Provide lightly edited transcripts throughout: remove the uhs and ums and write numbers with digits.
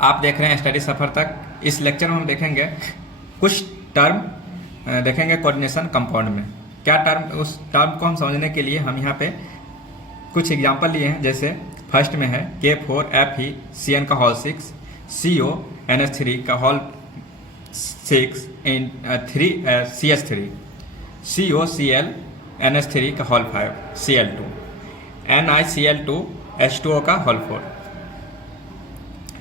आप देख रहे हैं स्टडी सफ़र तक। इस लेक्चर में हम देखेंगे कुछ टर्म, देखेंगे कोऑर्डिनेशन कंपाउंड में क्या टर्म। उस टर्म को हम समझने के लिए हम यहाँ पे कुछ एग्जांपल लिए हैं। जैसे फर्स्ट में है K4Fe का होल 6, CONH3 का होल 6 इन 3 CH3, COClNH3 का होल 5 Cl2, NiCl2H2O का होल 4,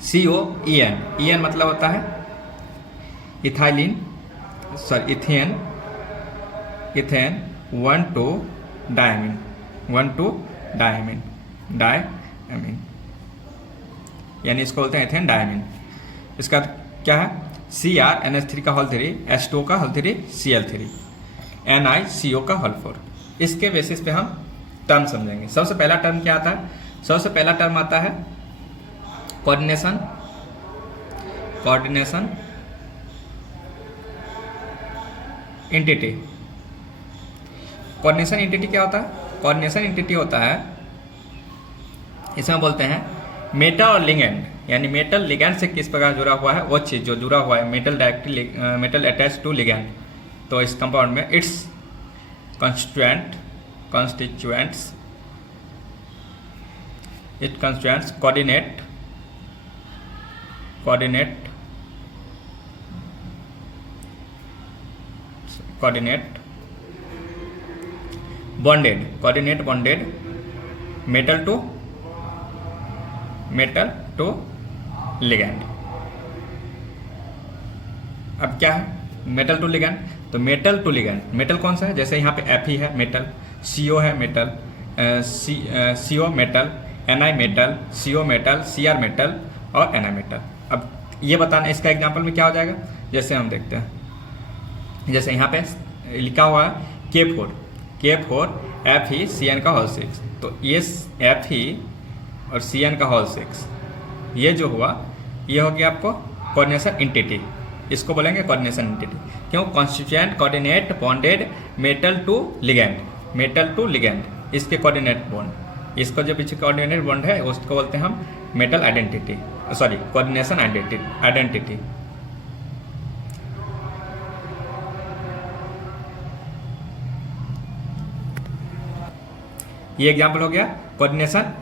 COEN मतलब होता है इथाइलिन इथेन 1,2 डायमीन यानी इसको बोलते हैं इथेन डायमीन। इसका क्या है CrNH3 का होल 3, H2O का होल 3 Cl3, NiCO का होल 4। इसके बेसिस पे हम टर्म समझेंगे। सबसे पहला टर्म क्या आता है? सबसे पहला टर्म आता है कोऑर्डिनेशन एंटिटी। कोऑर्डिनेशन एंटिटी क्या होता है? कोऑर्डिनेशन एंटिटी होता है, इसमें बोलते हैं मेटल और लिगेंड, यानी मेटल लिगेंड से किस प्रकार जुड़ा हुआ है वो चीज़ जो जुड़ा हुआ है, मेटल अटैच टू लिगेंड। तो इस कंपाउंड में it's constituents coordinate bonded metal to ligand। अब क्या है मेटल टू लिगैंड? तो मेटल टू लिगैंड, मेटल कौन सा है? जैसे यहाँ पे Fe है मेटल, CO है metal, CO metal, Ni metal, CO metal, Cr metal और Na मेटल। अब ये बताना इसका एग्जांपल में क्या हो जाएगा। जैसे हम देखते हैं, जैसे यहाँ पे लिखा हुआ है K4 FeCN का होल 6, तो ये Fe और Cn का होल 6, ये जो हुआ ये हो गया आपको कोऑर्डिनेशन एंटिटी। इसको बोलेंगे कोऑर्डिनेशन एंटिटी। क्यों? Constituent coordinate bonded metal to ligand, इसके कोऑर्डिनेट बॉन्ड, इसका जो पीछे कोऑर्डिनेट बॉन्ड है उसको बोलते हैं हम metal identity, sorry coordination identity. ये एग्जांपल हो गया कोऑर्डिनेशन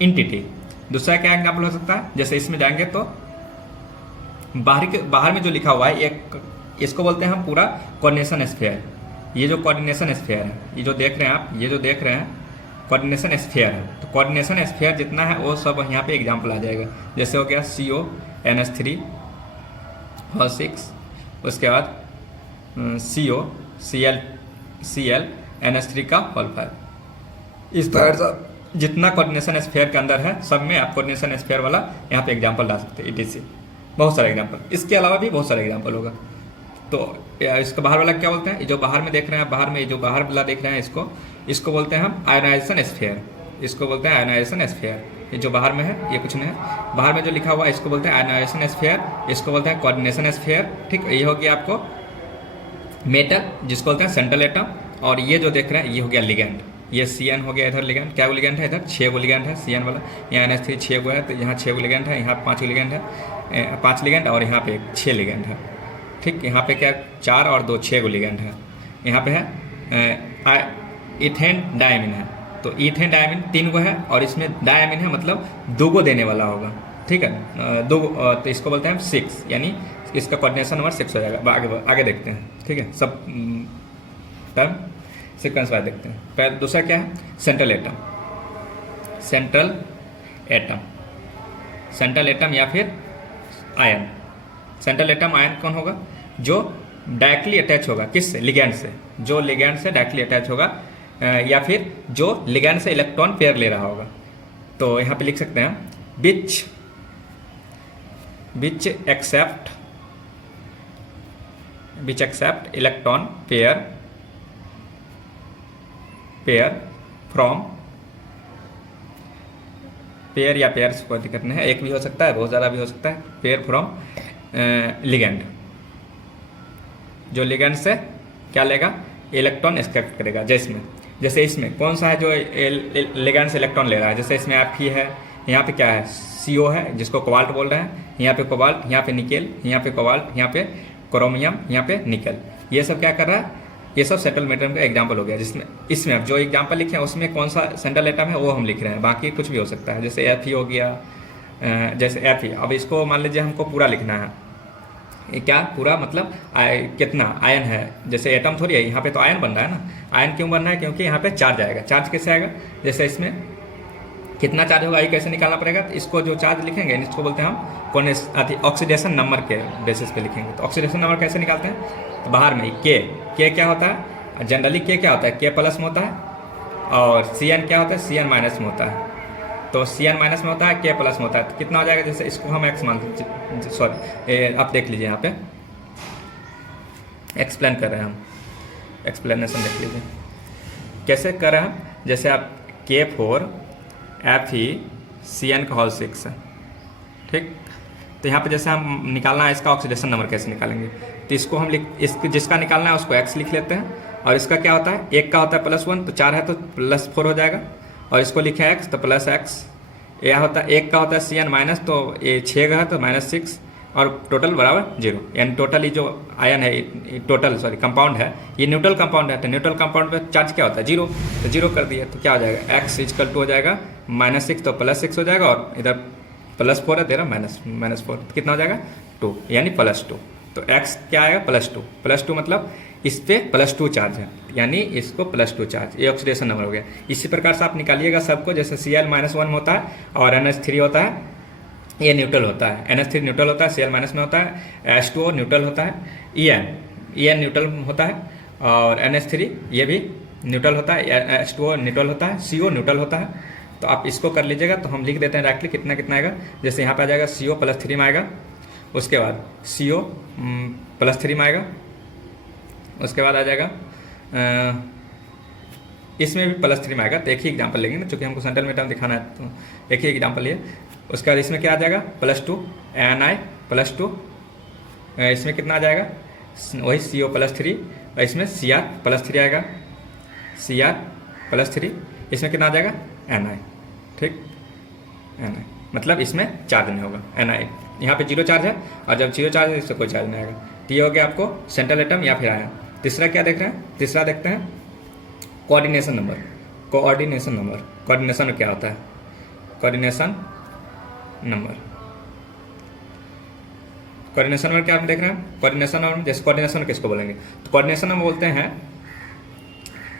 एंटिटी। दूसरा क्या एग्जांपल हो सकता है? जैसे इसमें जाएंगे तो बाहर में जो लिखा हुआ है इसको बोलते हैं हम पूरा कोऑर्डिनेशन स्फीयर। ये जो कोऑर्डिनेशन स्फीयर है, ये जो देख रहे हैं आप, ये जो देख रहे हैं कोऑर्डिनेशन स्फीयर है। तो कोऑर्डिनेशन स्फीयर जितना है वो सब यहाँ पे एग्जांपल आ जाएगा। जैसे हो गया CONH3 होल 6, उसके बाद COClNH3 का होल 5। इस तरह से जितना कोऑर्डिनेशन स्फीयर के अंदर है सब में आप कोऑर्डिनेशन स्फीयर वाला यहाँ पे एग्जांपल ला सकते हैं। ETC बहुत सारे एग्जांपल, इसके अलावा भी बहुत सारे एग्जांपल होगा। तो इसका बाहर वाला क्या बोलते हैं? जो बाहर में देख रहे हैं, बाहर में जो बाहर वाला देख रहे हैं इसको बोलते हैं हम आयोनाइजेशन स्फीयर। इसको बोलते हैं आयोनाइजेशन स्फीयर। ये जो बाहर में है ये कुछ नहीं है, बाहर में जो लिखा हुआ है इसको बोलते हैं आयोनाइजेशन स्फीयर, इसको बोलते हैं कोऑर्डिनेशन स्फीयर। ठीक, ये हो गया आपको मेटल जिसको बोलते हैं सेंट्रल एटम। और ये जो देख रहे हैं ये हो गया लिगेंड। ये Cn हो गया इधर लिगेंड। क्या वो लिगेंड है? इधर 6 गो लिगेंड है Cn वाला। यहाँ NH3 6 गो है, तो यहाँ 6 गो लिगेंड है, यहाँ 5 गो लिगेंड है, 5 लिगेंड, और यहाँ पे 6 लिगेंड है। ठीक, यहाँ पे क्या 4 और 2 6 गो लिगेंड है। यहाँ पे है इथेन डायमीन है, तो इथेन डायमीन 3 गो है, और इसमें डायमीन है मतलब 2 गो देने वाला होगा। ठीक है, 2 गो, तो इसको बोलते हैं 6, यानी इसका कोऑर्डिनेशन नंबर 6 हो जाएगा। आगे देखते हैं। ठीक है, सब टर्म सीक्वेंस वाइज देखते हैं। पहले दूसरा क्या है? सेंट्रल एटम या फिर आयन। सेंट्रल एटम आयन कौन होगा? जो डायरेक्टली अटैच होगा किससे? लिगैंड से। जो लिगैंड से डायरेक्टली अटैच होगा, या फिर जो लिगैंड से इलेक्ट्रॉन पेयर ले रहा होगा। तो यहाँ पे लिख सकते हैं which accept electron pair from, pair या पेयर से कोई दिक्कत नहीं है, एक भी हो सकता है, बहुत ज़्यादा भी हो सकता है। पेयर फ्रॉम लिगेंड, जो लिगेंड से क्या लेगा? इलेक्ट्रॉन एक्सेप्ट करेगा। जैसे इसमें कौन सा है जो लिगेंड से इलेक्ट्रॉन ले रहा है? जैसे इसमें Fe है, यहाँ पे क्या है, CO है जिसको कोबाल्ट बोल रहे हैं, यहाँ पे कोबाल्ट, यहाँ पे निकेल, यहाँ पे कोबाल्ट, यहाँ पे क्रोमियम, यहाँ पे निकल, ये सब क्या कर रहा है, ये सब सेंट्रल एटम का एग्जाम्पल हो गया। जिसमें इसमें अब जो एग्जाम्पल लिखे हैं उसमें कौन सा सेंट्रल एटम है वो हम लिख रहे हैं, बाकी कुछ भी हो सकता है, जैसे Fe हो गया, जैसे Fe। अब इसको मान लीजिए हमको पूरा लिखना है, ये क्या पूरा मतलब कितना आयन है, जैसे एटम थोड़ी है, यहाँ पे तो आयन बन रहा है ना। आयन क्यों बन रहा है, क्योंकि यहाँ पे चार्ज आएगा। चार्ज कैसे आएगा, जैसे इसमें कितना चार्ज होगा ये कैसे निकालना पड़ेगा, तो इसको जो चार्ज लिखेंगे इसको बोलते हैं हम ऑक्सीडेशन नंबर के बेसिस पे लिखेंगे। तो ऑक्सीडेशन नंबर कैसे निकालते हैं, तो बाहर में के क्या होता है, जनरली के क्या होता है, के प्लस में होता है, और Cn क्या होता है, Cn माइनस में होता है। तो Cn माइनस में होता है, के प्लस में होता है, तो कितना हो जाएगा, जैसे इसको हम एक्स मान, सॉरी आप देख लीजिए यहाँ पे एक्सप्लेन कर रहे हैं हम, एक्सप्लेनेशन देख लीजिए कैसे कर रहे हैं हम। जैसे आप K4 FeCN का होल 6 है, ठीक। तो यहाँ पे जैसे हम निकालना है इसका ऑक्सीडेशन नंबर कैसे निकालेंगे, तो इसको हम जिसका निकालना है उसको x लिख लेते हैं, और इसका क्या होता है, एक का होता है +1, तो 4 है तो +4 हो जाएगा, और इसको लिखे x तो +x। यह होता है एक का होता है Cn माइनस, तो ये 6 का है तो -6, और टोटल बराबर 0। यानी टोटल ये जो आयन है, टोटल सॉरी कंपाउंड है, ये न्यूट्रल कंपाउंड है, तो न्यूट्रल कंपाउंड पे चार्ज क्या होता है 0, तो 0 कर दिए तो क्या हो जाएगा, x इक्वल टू हो जाएगा -6 तो +6 हो जाएगा, और इधर +4 है दे रहा -4, तो कितना हो जाएगा 2, यानी +2। तो x क्या आएगा +2 मतलब इस पे +2 चार्ज है, यानी इसको +2 चार्ज, ये ऑक्सीडेशन नंबर हो गया। इसी प्रकार से आप निकालिएगा सबको, जैसे Cl-1 होता है और NH3 होता है, ये न्यूट्रल होता है, NH3 न्यूट्रल होता है, Cl- में होता है, H2O न्यूट्रल होता है, En न्यूट्रल होता है, और NH3 ये भी न्यूट्रल होता है, H2O न्यूट्रल होता है, CO न्यूट्रल होता है। तो आप इसको कर लीजिएगा, तो हम लिख देते हैं डायरेक्टली कितना कितना आएगा। जैसे यहाँ पे आ जाएगा CO +3 में आएगा, उसके बाद CO +3 में आएगा, उसके बाद आ जाएगा इसमें भी +3 में आएगा। तो एक ही एग्जाम्पल लेंगे ना, चूँकि हमको सेंट्रल मेटल दिखाना है, तो एक ही एग्जाम्पल लिए। उसके बाद इसमें क्या आ जाएगा +2 Ni +2, इसमें कितना आ जाएगा, वही CO +3, और इसमें Cr +3 आएगा, Cr +3, इसमें कितना आ जाएगा Ni, ठीक। Ni मतलब इसमें चार्ज नहीं होगा, Ni यहाँ पे 0 चार्ज है, और जब 0 चार्ज है इससे कोई चार्ज नहीं आएगा। तो ये हो गया आपको सेंट्रल एटम या फिर आयन। तीसरा क्या देख रहे हैं, तीसरा देखते हैं कोऑर्डिनेशन नंबर। कोऑर्डिनेशन क्या होता है, कोऑर्डिनेशन नंबर क्या आप देख रहे हैं। कोऑर्डिनेशन नंबर, जैसे कोऑर्डिनेशन किसको बोलेंगे, तो कोऑर्डिनेशन नंबर बोलते हैं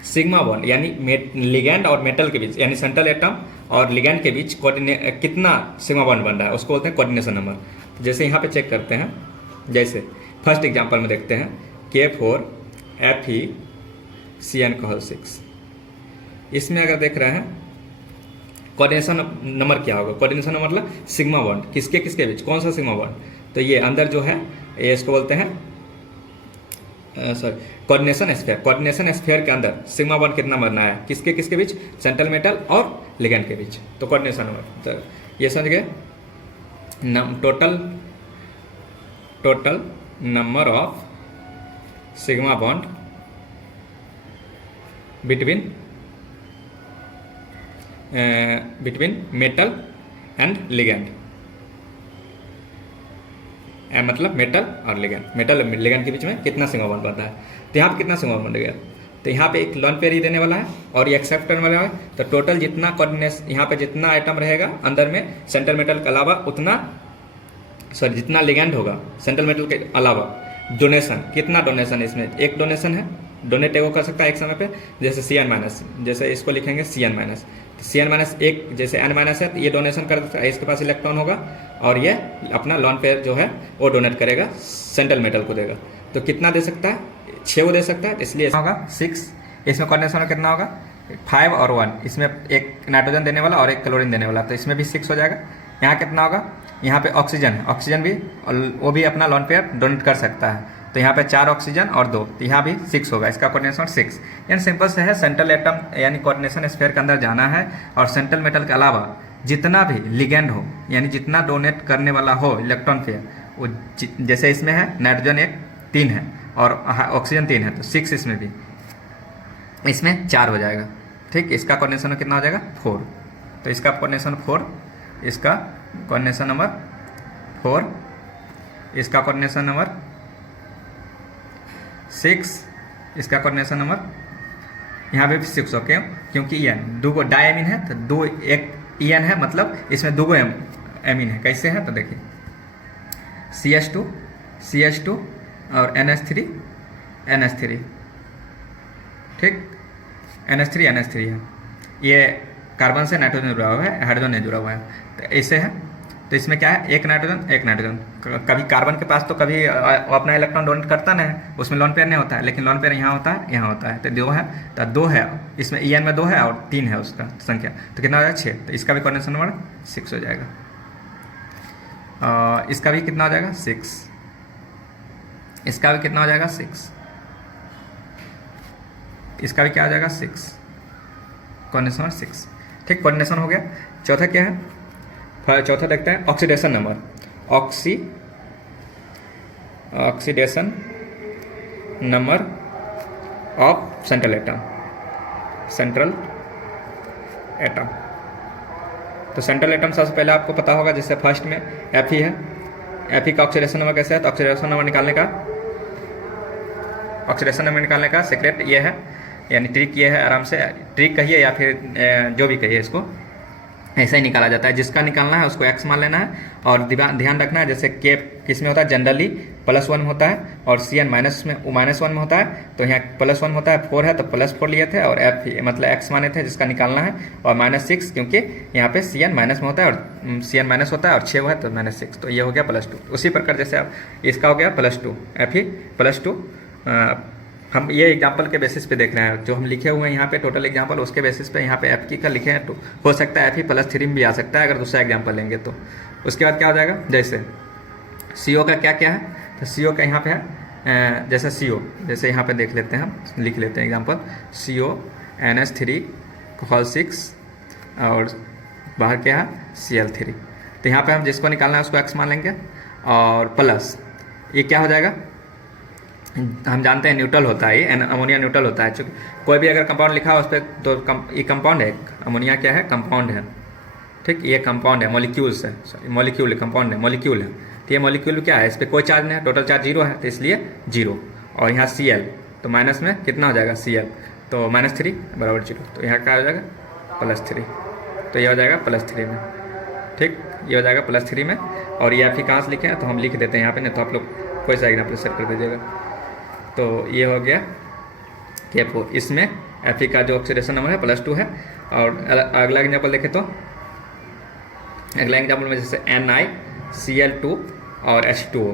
सिग्मा बॉन्ड, यानी लिगैंड और मेटल के बीच, यानी सेंट्रल एटम और लिगैंड के बीच कितना सिग्मा बॉन्ड बन रहा है, उसको बोलते हैं कोऑर्डिनेशन नंबर। तो जैसे यहाँ पे चेक करते हैं, जैसे फर्स्ट एग्जांपल में देखते हैं K4 FeCN का होल 6, इसमें अगर देख रहे हैं कोऑर्डिनेशन नंबर क्या होगा, कोऑर्डिनेशन नंबर मतलब सिग्मा बॉन्ड किसके किसके बीच, कौन सा सिग्मा बॉन्ड, तो ये अंदर जो है ये इसको बोलते हैं सॉरी कोऑर्डिनेशन स्फीयर के अंदर सिग्मा बॉन्ड कितना बनना है, किसके किसके बीच, सेंट्रल मेटल और लिगैंड के बीच। तो कोऑर्डिनेशन नंबर, तो ये समझ गए, total number of sigma bond between metal and ligand, मतलब मेटल और लिगैंड के बीच में कितना सिग्मा बॉन्ड बनता है। तो यहाँ पे कितना सिग्मा बॉन्ड गया, तो यहाँ पे एक लोन पेयर ही देने वाला है और ये एक्सेप्ट करने वाला है। तो टोटल जितना कोऑर्डिनेशन यहाँ पे जितना आइटम रहेगा अंदर में सेंट्रल मेटल के अलावा उतना, सॉरी जितना लिगैंड होगा सेंट्रल मेटल के अलावा, डोनेशन कितना डोनेशन, इसमें एक डोनेशन है, डोनेट एगो कर सकता है एक समय पे, जैसे Cn-, जैसे इसको लिखेंगे Cn-, तो Cn-1 जैसे N- है तो ये डोनेशन कर सकता है, इसके पास इलेक्ट्रॉन होगा और ये अपना लॉन पेयर जो है वो डोनेट करेगा, सेंट्रल मेटल को देगा। तो कितना दे सकता है, 6 को दे सकता है, इसलिए होगा 6। इसमें कोऑर्डिनेशन कितना होगा 5 और 1, इसमें एक नाइट्रोजन देने वाला और एक क्लोरीन देने वाला, तो इसमें भी 6 हो जाएगा। यहाँ कितना होगा, यहाँ पे ऑक्सीजन है, ऑक्सीजन भी वो भी अपना लॉन पेयर डोनेट कर सकता है, तो यहाँ पे 4 ऑक्सीजन और 2, तो यहाँ भी 6 होगा, इसका कोऑर्डिनेशन 6। यानी सिंपल से है, सेंट्रल एटम यानी कोऑर्डिनेशन स्फीयर के अंदर जाना है और सेंट्रल मेटल के अलावा जितना भी लिगैंड हो, यानी जितना डोनेट करने वाला हो इलेक्ट्रॉन पेयर, वो जैसे इसमें है नाइट्रोजन 3 है और ऑक्सीजन 3 है, तो 6 इसमें भी, इसमें 4 हो जाएगा, ठीक। इसका कोऑर्डिनेशन कितना हो जाएगा 4, तो इसका कोऑर्डिनेशन 4 इसका कोऑर्डिनेशन नंबर 4, इसका कोऑर्डिनेशन नंबर 6, इसका कोऑर्डिनेशन नंबर यहाँ पे भी 6 हो, क्यों? क्योंकि EN दो को डाई एमीन है, तो दो एक EN है, मतलब इसमें दो एमीन है। कैसे है तो देखिए, CH2 और NH3 ठीक, NH3 है, ये कार्बन से नाइट्रोजन जुड़ा हुआ है, हाइड्रोजन नहीं जुड़ा हुआ है, तो ऐसे है। तो इसमें क्या है, एक नाइट्रोजन कभी कार्बन के पास तो कभी वो अपना इलेक्ट्रॉन डोनेट करता नहीं है, उसमें लोन पेयर नहीं होता है, लेकिन लोन पेयर यहाँ होता है, तो 2 है, तो 2 है इसमें, EN में 2 है और 3 है उसका संख्या, तो कितना हो जाएगा 6, तो इसका भी कोऑर्डिनेशन नंबर 6 हो जाएगा। इसका भी कितना हो जाएगा 6, इसका भी कितना हो जाएगा 6, इसका भी क्या हो जाएगा 6, कोऑर्डिनेशन नंबर 6। ठीक, कोऑर्डिनेशन हो गया। चौथा क्या है, चौथा देखते हैं oxidation number, oxidation number of central atom. तो सेंट्रल एटम सबसे पहले आपको पता होगा, जैसे फर्स्ट में Fe है, Fe का ऑक्सीडेशन नंबर कैसे है, तो ऑक्सीडेशन नंबर निकालने का सीक्रेट ये है, यानी ट्रिक ये है, आराम से ट्रिक कहिए या फिर जो भी कहिए, इसको ऐसा ही निकाला जाता है। जिसका निकालना है उसको x मान लेना है, और ध्यान रखना है, जैसे K किस में होता है, जनरली +1 होता है, और Cn -1 में होता है, तो यहाँ +1 होता है, 4 है तो +4 लिए थे, और F मतलब x माने थे जिसका निकालना है, और -6 क्योंकि यहाँ पे Cn माइनस में होता है, और Cn माइनस होता है, और 6 है तो -6, तो ये हो गया +2। उसी प्रकार जैसे अब इसका हो गया +2, Fe +2। हम ये एग्जाम्पल के बेसिस पे देख रहे हैं, जो हम लिखे हुए हैं यहाँ पे टोटल एग्जाम्पल, उसके बेसिस पे यहाँ पे Fe का लिखे हैं, तो हो सकता है Fe +3 भी आ सकता है अगर दूसरा एग्जाम्पल लेंगे तो। उसके बाद क्या हो जाएगा, जैसे CO का क्या है, तो CO का यहाँ पे है, जैसे CO, जैसे यहाँ पे देख लेते हैं, हम लिख लेते हैं एग्जाम्पल, CO NH3 और बाहर क्या है Cl3। तो यहाँ पे हम जिसको निकालना है उसको x मान लेंगे, और प्लस ये क्या हो जाएगा, हम जानते हैं न्यूट्रल होता है, ये अमोनिया न्यूट्रल होता है, चूँकि कोई भी अगर कंपाउंड लिखा हो उस पर तो ये कंपाउंड है, अमोनिया क्या है, कंपाउंड है। ठीक, ये कंपाउंड है, मॉलिक्यूल्स है, सॉरी मॉलिक्यूल है, कंपाउंड है, मॉलिक्यूल है। तो ये मॉलिक्यूल क्या है, इस पर कोई चार्ज नहीं है, टोटल चार्ज 0 है, तो इसलिए 0, और यहाँ Cl तो माइनस में कितना हो जाएगा Cl, तो -3 बराबर 0, तो यहाँ क्या हो जाएगा +3, तो ये हो जाएगा +3 में। ठीक, ये हो जाएगा +3 में, और ये आप ही कहाँ से लिखे हैं तो हम लिख देते हैं यहाँ पे, नहीं तो आप लोग कोई सा एग्जाम्पल सेट कर दीजिएगा। तो ये हो गया K4, इसमें Fe का जो ऑक्सीडेशन नंबर है +2 है। और अगला एग्जाम्पल देखें तो अगला एग्जाम्पल में जैसे NiCl2 और H2O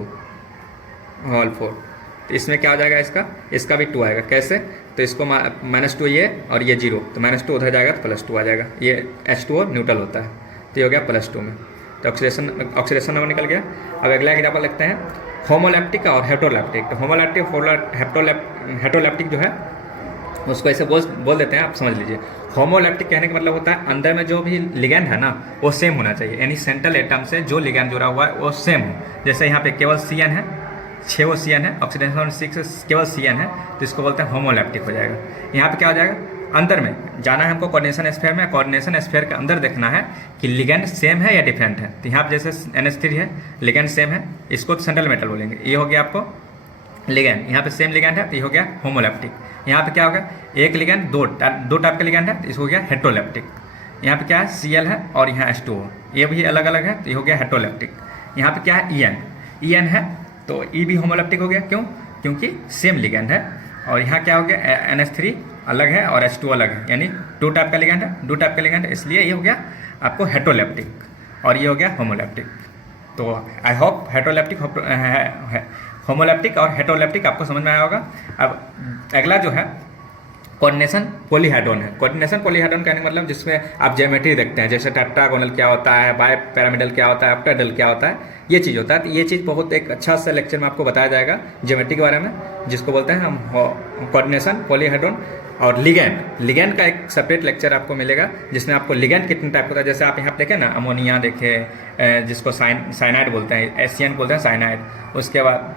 होल 4, तो इसमें क्या हो जाएगा, इसका भी 2 आएगा। कैसे, तो इसको -2 ये और ये 0, तो -2 उधर जाएगा तो +2 आ जाएगा। ये H2O न्यूट्रल होता है, तो ये हो गया +2 में, तो ऑक्सीडेशन नंबर निकल गया। अब अगला एग्जाम्पल लिखते हैं होमोलैप्टिक और हेटरोलैप्टिक। तो होमोलैप्टिक हेटरोलैप्टिक जो है उसको ऐसे बोल देते हैं, आप समझ लीजिए। होमोलैप्टिक कहने का मतलब होता है अंदर में जो भी लिगैंड है ना वो सेम होना चाहिए, यानी सेंट्रल एटम से जो लिगैंड जुड़ा हुआ है वो सेम हो। जैसे यहाँ पे केवल Cn है, 6 वो Cn है, ऑक्सीडेशन 6 केवल Cn है, तो इसको बोलते हैं होमोलैप्टिक हो जाएगा। यहाँ पे क्या हो जाएगा, अंदर में जाना है हमको कोऑर्डिनेशन स्फीयर में, कोऑर्डिनेशन स्फीयर के अंदर देखना है कि लिगैंड सेम है या डिफरेंट है। तो यहाँ पे जैसे NH3 है, लिगैंड सेम है, इसको तो सेंट्रल मेटल बोलेंगे। ये हो गया आपको लिगैंड, यहाँ पे सेम लिगैंड है तो ये हो गया होमोलैप्टिक। यहाँ पे क्या हो गया, एक लिगैंड दो टाइप का लिगैंड है तो इसको हो गया हेटरोलैप्टिक। यहाँ पे क्या है Cl है और यहाँ H2O, ये भी अलग अलग है तो ये हो गया हेटरोलैप्टिक। यहाँ पे क्या है EN है तो E भी होमोलैप्टिक हो गया, क्यों, क्योंकि सेम लिगैंड है। और यहाँ क्या हो गया, NH3 अलग है और H2O अलग है, यानी 2 टाइप का लिगैंड है, इसलिए ये हो गया आपको हेटरोलैप्टिक और ये हो गया होमोलैप्टिक। तो आई होप होमोलैप्टिक और हेटरोलैप्टिक आपको समझ में आया होगा। अब अगला जो है कोऑर्डिनेशन पॉलीहेड्रॉन है। कोऑर्डिनेशन पॉलीहेड्रॉन कहने का मतलब जिसमें आप ज्योमेट्री देखते हैं, जैसे टेट्रागोनल क्या होता है, बाय पैरामिडल क्या होता है, ऑक्टाहेड्रल क्या होता है, ये चीज़ होता है। तो ये चीज़ बहुत एक अच्छा सा लेक्चर में आपको बताया जाएगा ज्योमेट्री के बारे में, जिसको बोलते हैं हम कोऑर्डिनेशन पॉलीहेड्रॉन। और लिगैंड का एक सेपरेट लेक्चर आपको मिलेगा जिसमें आपको लिगैंड कितने टाइप होता है। जैसे आप यहाँ देखें ना, अमोनिया देखे, जिसको साइनाइड बोलते हैं, एशियन बोलते हैं साइनाइड। उसके बाद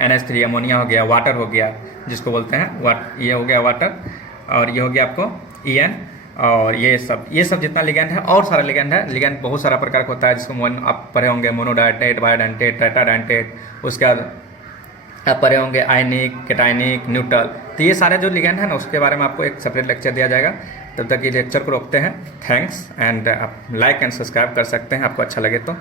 NH3 अमोनिया हो गया, वाटर हो गया जिसको बोलते हैं ये हो गया वाटर, और ये हो गया आपको EN और ये सब जितना लिगैंड है, और सारा लिगैंड है। लिगैंड बहुत सारा प्रकार का होता है, जिसको आप पढ़े होंगे, मोनोडायटेट, बायोडेंटेट, टेट्राडेंटेट। उसके बाद आप पढ़े होंगे आयनिक, कैटायनिक, न्यूट्रल। तो ये सारे जो लिगैंड है ना, उसके बारे में आपको एक सेपरेट लेक्चर दिया जाएगा। तब तक ये लेक्चर को रोकते हैं। थैंक्स, एंड आप लाइक एंड सब्सक्राइब कर सकते हैं आपको अच्छा लगे तो।